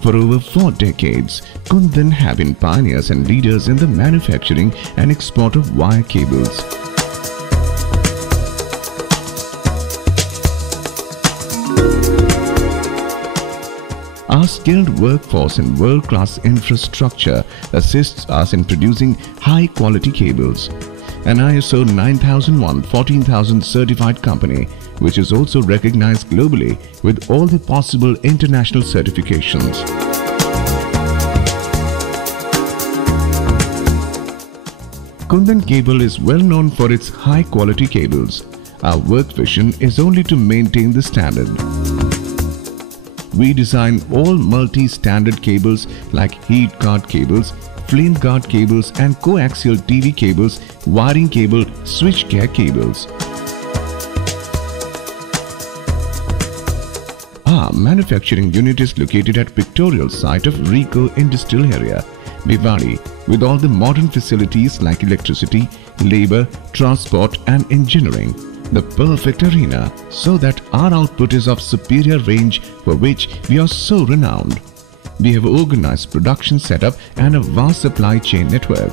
For over 4 decades, Kunadan have been pioneers and leaders in the manufacturing and export of wire cables. Our skilled workforce and world-class infrastructure assists us in producing high-quality cables. An ISO 9001-14000 certified company, which is also recognized globally with all the possible international certifications. Kunadan Cable is well known for its high-quality cables. Our work vision is only to maintain the standard. We design all multi-standard cables like heat guard cables, flame guard cables and coaxial TV cables, wiring cable, switchgear cables. Our manufacturing unit is located at pictorial site of Rico Industrial Area, Bhiwadi, with all the modern facilities like electricity, labor, transport and engineering. The perfect arena so that our output is of superior range for which we are so renowned. We have organized production setup and a vast supply chain network.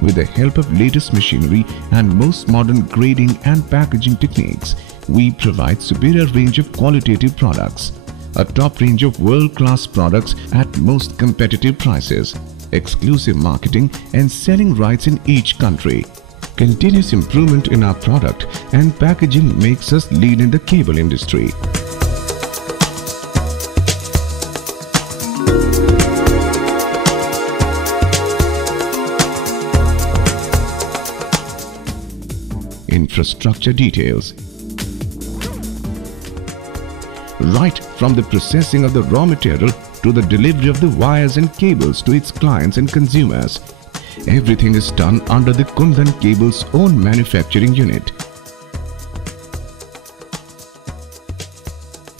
With the help of latest machinery and most modern grading and packaging techniques, we provide superior range of qualitative products, a top range of world-class products at most competitive prices, exclusive marketing and selling rights in each country. Continuous improvement in our product and packaging makes us lead in the cable industry. Infrastructure details. Right from the processing of the raw material to the delivery of the wires and cables to its clients and consumers, everything is done under the Kunadan Cable's own manufacturing unit.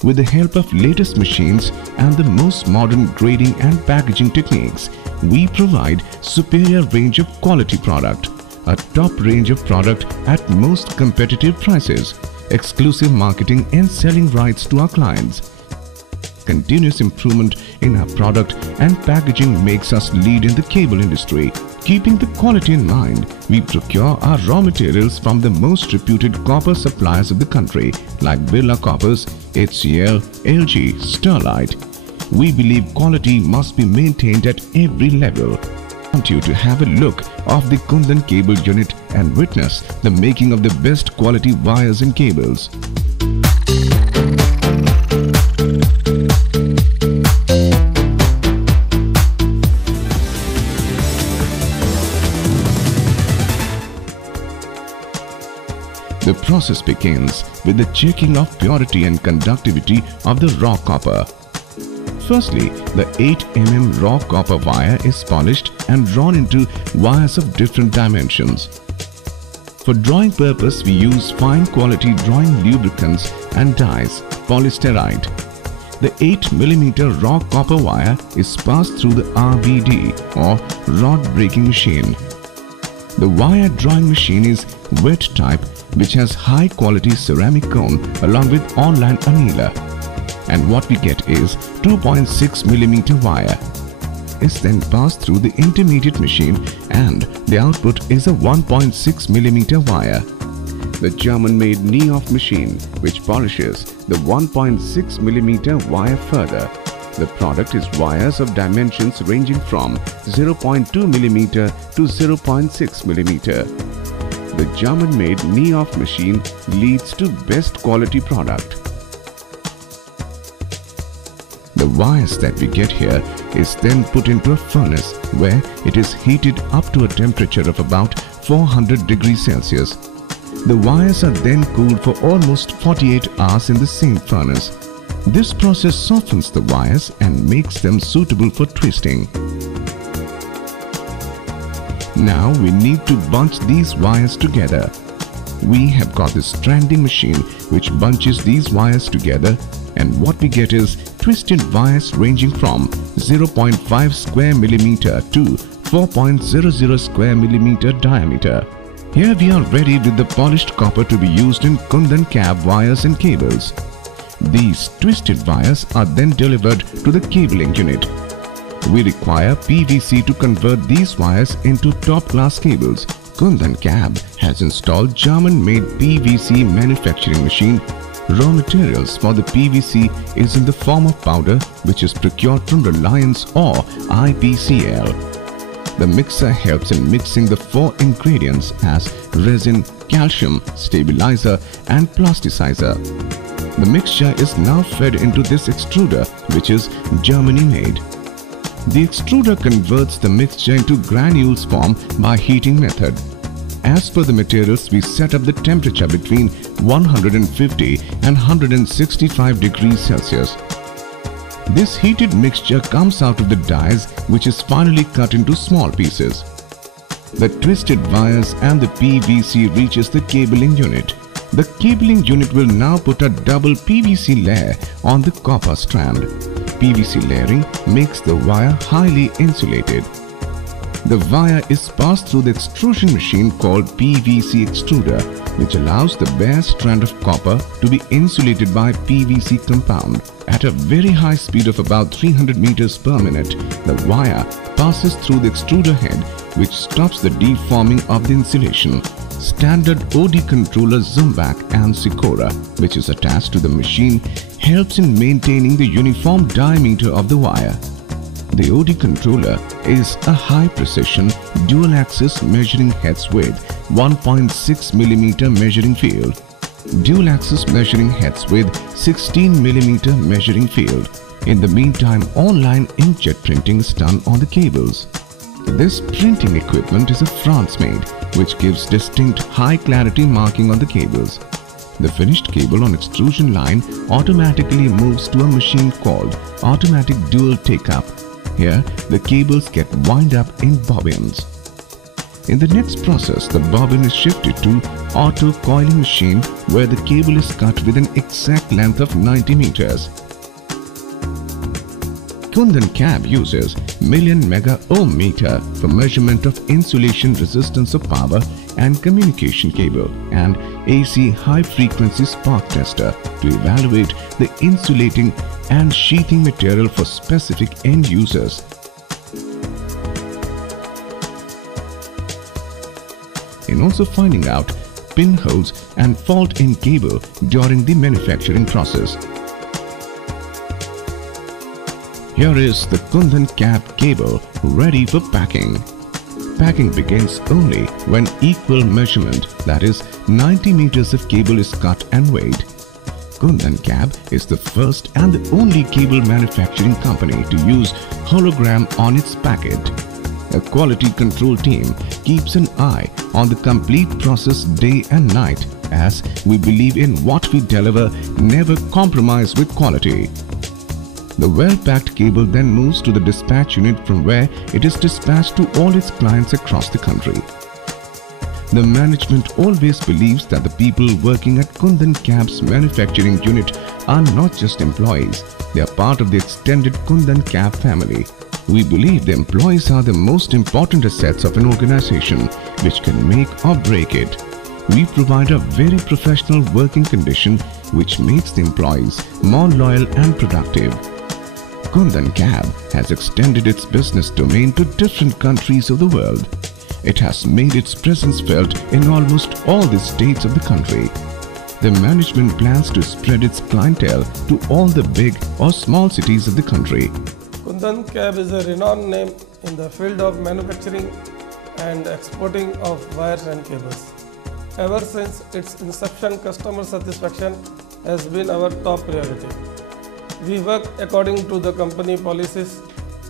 With the help of latest machines and the most modern grading and packaging techniques, we provide superior range of quality product, a top range of product at most competitive prices, exclusive marketing and selling rights to our clients. Continuous improvement in our product and packaging makes us lead in the cable industry. Keeping the quality in mind, we procure our raw materials from the most reputed copper suppliers of the country like Birla Coppers, HCL, LG, Sterlite. We believe quality must be maintained at every level. I want you to have a look of the Kunadan Cable unit and witness the making of the best quality wires and cables. The process begins with the checking of purity and conductivity of the raw copper. Firstly, the 8 mm raw copper wire is polished and drawn into wires of different dimensions. For drawing purpose, we use fine quality drawing lubricants and dyes, polystyrite. The 8 mm raw copper wire is passed through the RBD or rod breaking machine. The wire drawing machine is wet type, which has high quality ceramic cone along with online annealer. And what we get is 2.6 mm wire. Is then passed through the intermediate machine and the output is a 1.6 mm wire. The German-made knee-off machine which polishes the 1.6 mm wire further. The product is wires of dimensions ranging from 0.2 mm to 0.6 mm. The German-made knee-off machine leads to best quality product. The wires that we get here is then put into a furnace where it is heated up to a temperature of about 400 degrees Celsius. The wires are then cooled for almost 48 hours in the same furnace. This process softens the wires and makes them suitable for twisting. Now we need to bunch these wires together. We have got this stranding machine which bunches these wires together, and what we get is twisted wires ranging from 0.5 square millimeter to 4.00 square millimeter diameter. Here we are ready with the polished copper to be used in Kundan cab wires and cables. These twisted wires are then delivered to the cabling unit. We require PVC to convert these wires into top-class cables. Kundan Cab has installed German-made PVC manufacturing machine. Raw materials for the PVC is in the form of powder which is procured from Reliance or IPCL. The mixer helps in mixing the 4 ingredients as resin, calcium, stabilizer and plasticizer. The mixture is now fed into this extruder which is Germany-made. The extruder converts the mixture into granules form by heating method. As per the materials, we set up the temperature between 150 and 165 degrees Celsius. This heated mixture comes out of the dies which is finally cut into small pieces. The twisted wires and the PVC reaches the cabling unit. The cabling unit will now put a double PVC layer on the copper strand. PVC layering makes the wire highly insulated. The wire is passed through the extrusion machine called PVC extruder, which allows the bare strand of copper to be insulated by PVC compound. At a very high speed of about 300 meters per minute, the wire passes through the extruder head, which stops the deforming of the insulation. Standard OD controller Zumback and Sikora, which is attached to the machine, helps in maintaining the uniform diameter of the wire. The OD controller is a high precision dual axis measuring heads with 1.6 mm measuring field, dual axis measuring heads with 16 mm measuring field. In the meantime, online inkjet printing is done on the cables. This printing equipment is a France-made, which gives distinct high-clarity marking on the cables. The finished cable on extrusion line automatically moves to a machine called automatic dual take-up. Here, the cables get wind up in bobbins. In the next process, the bobbin is shifted to auto coiling machine where the cable is cut with an exact length of 90 meters. Kundan Cab uses million mega ohm meter for measurement of insulation resistance of power and communication cable, and AC high frequency spark tester to evaluate the insulating and sheathing material for specific end users. In also finding out pinholes and fault in cable during the manufacturing process. Here is the Kundan Cab cable ready for packing. Packing begins only when equal measurement, that is 90 meters of cable is cut and weighed. Kundan Cab is the first and the only cable manufacturing company to use hologram on its packet. A quality control team keeps an eye on the complete process day and night, as we believe in what we deliver, never compromise with quality. The well-packed cable then moves to the dispatch unit from where it is dispatched to all its clients across the country. The management always believes that the people working at Kundan Cab's manufacturing unit are not just employees, they are part of the extended Kundan Cab family. We believe the employees are the most important assets of an organization which can make or break it. We provide a very professional working condition which makes the employees more loyal and productive. Kundan Cab has extended its business domain to different countries of the world. It has made its presence felt in almost all the states of the country. The management plans to spread its clientele to all the big or small cities of the country. Kundan Cab is a renowned name in the field of manufacturing and exporting of wires and cables. Ever since its inception, customer satisfaction has been our top priority. We work according to the company policies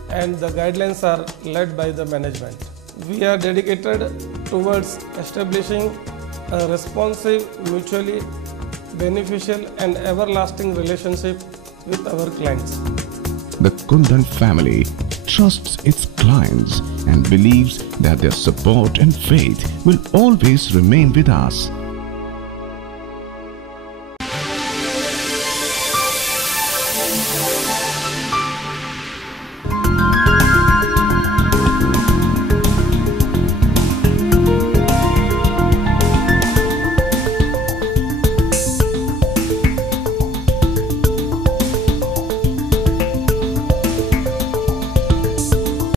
and the guidelines are led by the management. We are dedicated towards establishing a responsive, mutually beneficial and everlasting relationship with our clients. The Kunadan family trusts its clients and believes that their support and faith will always remain with us.